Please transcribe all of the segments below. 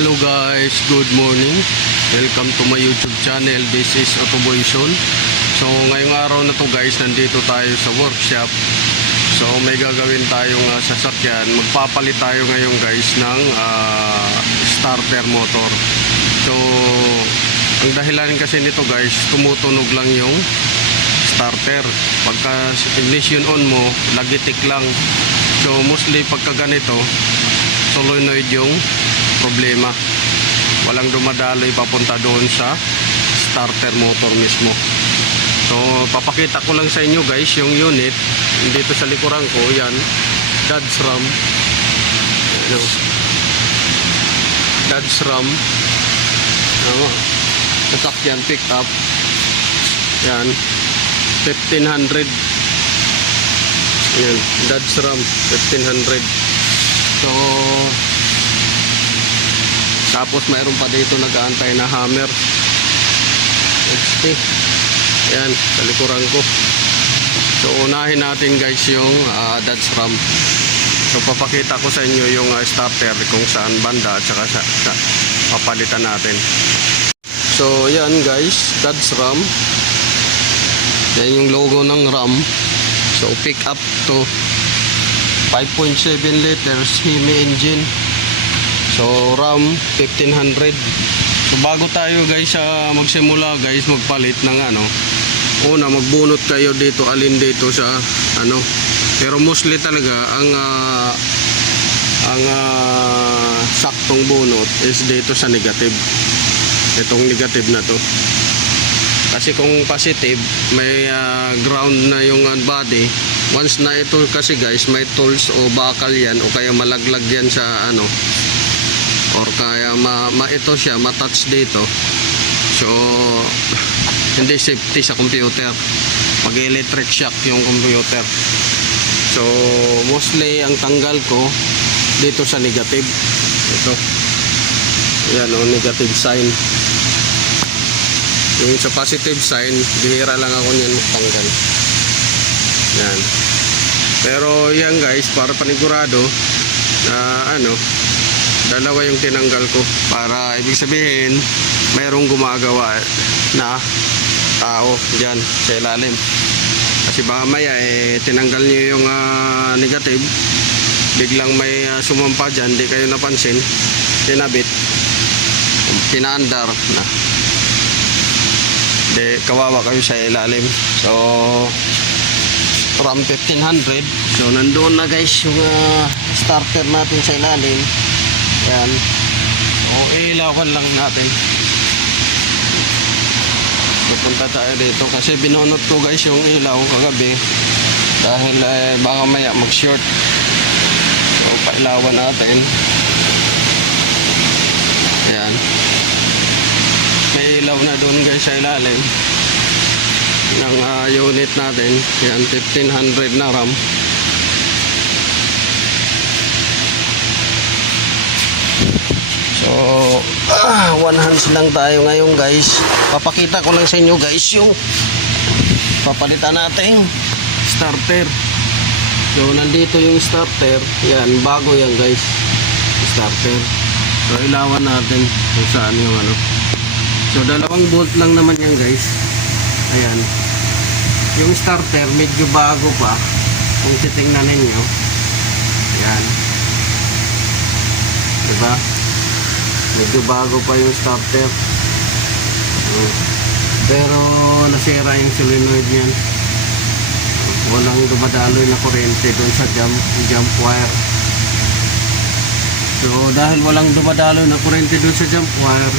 Hello guys, good morning. Welcome to my YouTube channel. This is Autoboyson. So ngayong araw na to guys, nandito tayo sa workshop. So may gagawin tayong sasakyan. Magpapalit tayo ngayon guys ng starter motor. So ang dahilan kasi nito guys, tumutunog lang yung starter. Pagka ignition on mo, lagitik lang. So mostly pagka ganito, solenoid yung problema. Walang dumadaloy papunta doon sa starter motor mismo. So papakita ko lang sa inyo guys yung unit dito sa likuran ko. Yan, Dodge Ram. Ano? Dodge Ram. Ano? Sasakyan pick up. Yan, 1500. Yan, Dodge Ram 1500. So tapos mayroon pa dito nag-aantay na Hammer XT. Yan, sa likuran ko. So unahin natin guys yung Dodge Ram. So papakita ko sa inyo yung starter kung saan banda at saka sa papalitan natin. So yan guys, Dodge Ram. Yan yung logo ng Ram. So pick up to 5.7 liters Hemi engine. So Ram 1500. So bago tayo guys magsimula guys magpalit ng una magbunot kayo dito, alin dito sa pero mostly talaga ang saktong bunot is dito sa negative. Itong negative na to. Kasi kung positive may ground na yung body. Once na ito kasi guys may tools o bakal yan o kaya malaglag yan sa or kaya ito siya matouch dito, so hindi safety sa computer, mag electric shock yung computer. So mostly ang tanggal ko dito sa negative. Ito yan negative sign. Yung sa positive sign bihira lang ako niyan tanggal yan. Pero yan guys, para panigurado na dalawa yung tinanggal ko para ibig sabihin mayroong gumagawa na tao dyan sa ilalim. Kasi baka maya tinanggal nyo yung negative, biglang may sumampa dyan, di kayo napansin, tinabit, pinaandar na, di kawawa kayo sa ilalim. So Ram 1500. So nandoon na guys yung starter natin sa ilalim. Yan. O ilawan lang natin. Pupunta tayo dito kasi binunot ko guys yung ilaw kagabi dahil baka maya mag short. So pailawan natin. Yan. May ilaw na doon guys sa ilalim ng unit natin. Yan, 1500 na Ram. So one hands lang tayo ngayon guys. Papakita ko lang sa inyo guys yung papalitan natin starter. So nandito yung starter. Yan, bago yan guys, starter. So ilawan natin kung saan yung So dalawang bolt lang naman yan guys. Ayan, yung starter medyo bago pa kung titingnan ninyo. Yan, diba? Medyo bago pa yung starter. Pero nasira yung solenoid niyan. Walang dumadaloy na kuryente doon sa jump wire. So dahil walang dumadaloy na kuryente doon sa jump wire,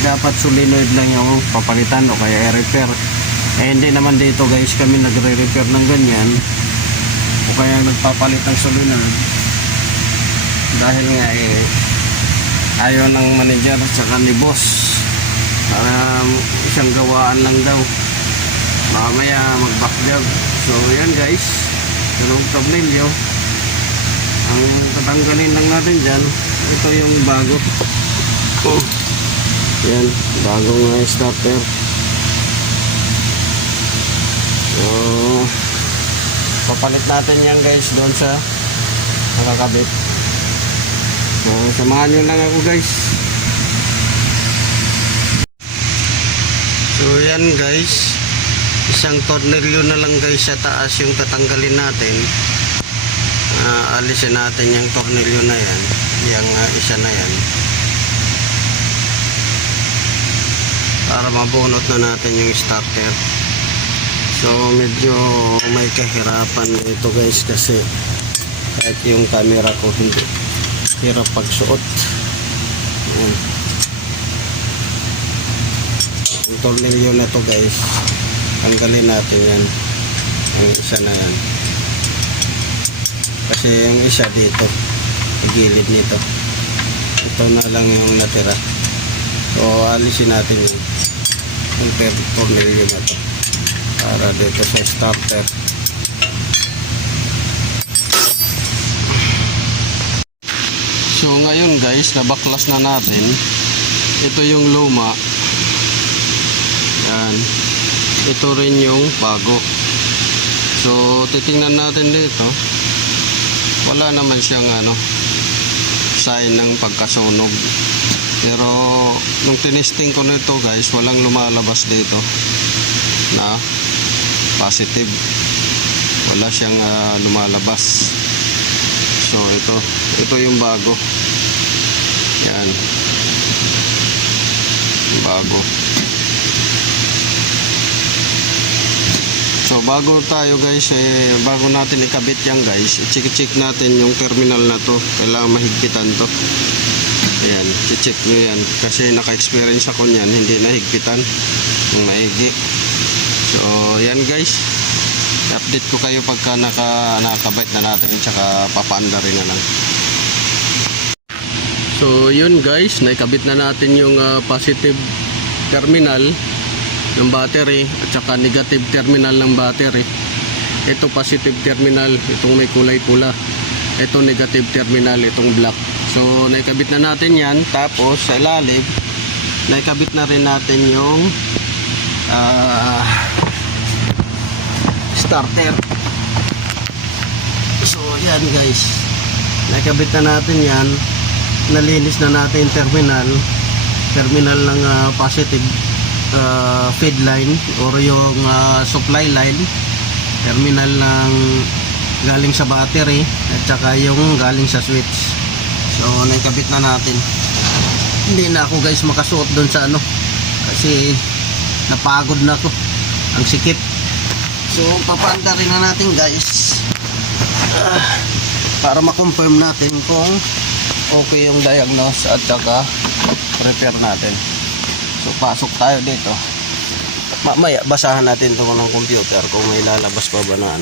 dapat solenoid lang yung papalitan o kaya i-repair. Hindi naman dito guys kami nagre-repair ng ganyan o kaya nagpapalit ng solenoid. Dahil nga ayaw ng manager at saka ni boss para isang gawaan lang daw, mamaya mag-back job. So yan guys, dalawang tornilyo ang tatanggalin lang natin dyan. Ito yung bago. Yan, bagong starter. So papalit natin yan guys doon sa nakakabit. So samahan nyo lang ako guys. So yan guys, isang tornilyo na lang guys sa taas yung tatanggalin natin. Alisin natin yung tornilyo na yan, yung isa na yan, para mabunot na natin yung starter. So medyo may kahirapan ito guys, kasi kahit yung camera ko hindi hirap pagsuot. Yung tornilyo na to guys, tanggalin natin yan, ang isa na yan, kasi yung isa dito sa gilid nito, ito na lang yung natira. So alisin natin yung tornilyo na to para dito sa starter. So ngayon guys, nabaklas na natin. Ito yung luma, yan, ito rin yung bago. So titingnan natin dito, wala naman siyang sign ng pagkasunog. Pero nung tinesting ko nito guys, walang lumalabas dito na positive, wala siyang lumalabas. So ito yung bago, yan, bago. So bago tayo guys, bago natin ikabit yan guys, i-check natin yung terminal na to. Kailangan mahigpitan to. Ayan, i-check nyo yan, kasi naka-experience ako nyan, hindi nahigpitan ng maigi. So yan guys, update ko kayo pagka nakakabit na natin, tsaka papaanda rin na lang. So yun guys, naikabit na natin yung positive terminal ng battery at saka negative terminal ng battery. Ito positive terminal, itong may kulay pula. Ito negative terminal, itong black. So naikabit na natin yan. Tapos sa ilalim, naikabit na rin natin yung starter. So yan guys, naikabit na natin yan. Nalinis na natin terminal ng positive feed line or yung supply line, terminal ng galing sa battery at saka yung galing sa switch. So naikabit na natin. Hindi na ako guys makasuot doon sa kasi napagod na ako, ang sikip. So papanda rin na natin guys, para ma-confirm natin kung okay yung diagnose at saka repair natin. So pasok tayo dito. Mamaya basahan natin ito ng computer kung may lalabas pa ba na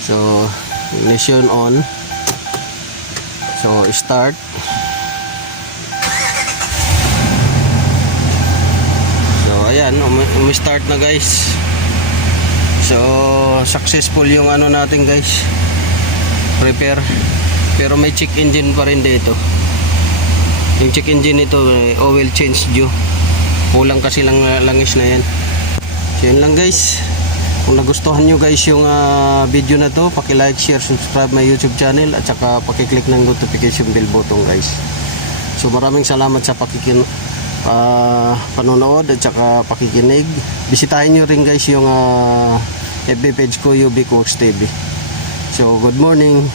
So ignition on. So start. So ayan, umi-start na guys. So successful yung natin guys, repair. Pero may check engine pa rin dito. Yung check engine nito, oil change due. Kulang kasi lang langis na yan. So yun lang guys. Kung nagustuhan nyo guys yung video na to, paki-like, share, subscribe my YouTube channel at saka paki-click ng notification bell button guys. So maraming salamat sa panonood at saka pakikinig. Bisitahin nyo rin guys yung FB page ko, Ubik Works TV. So good morning.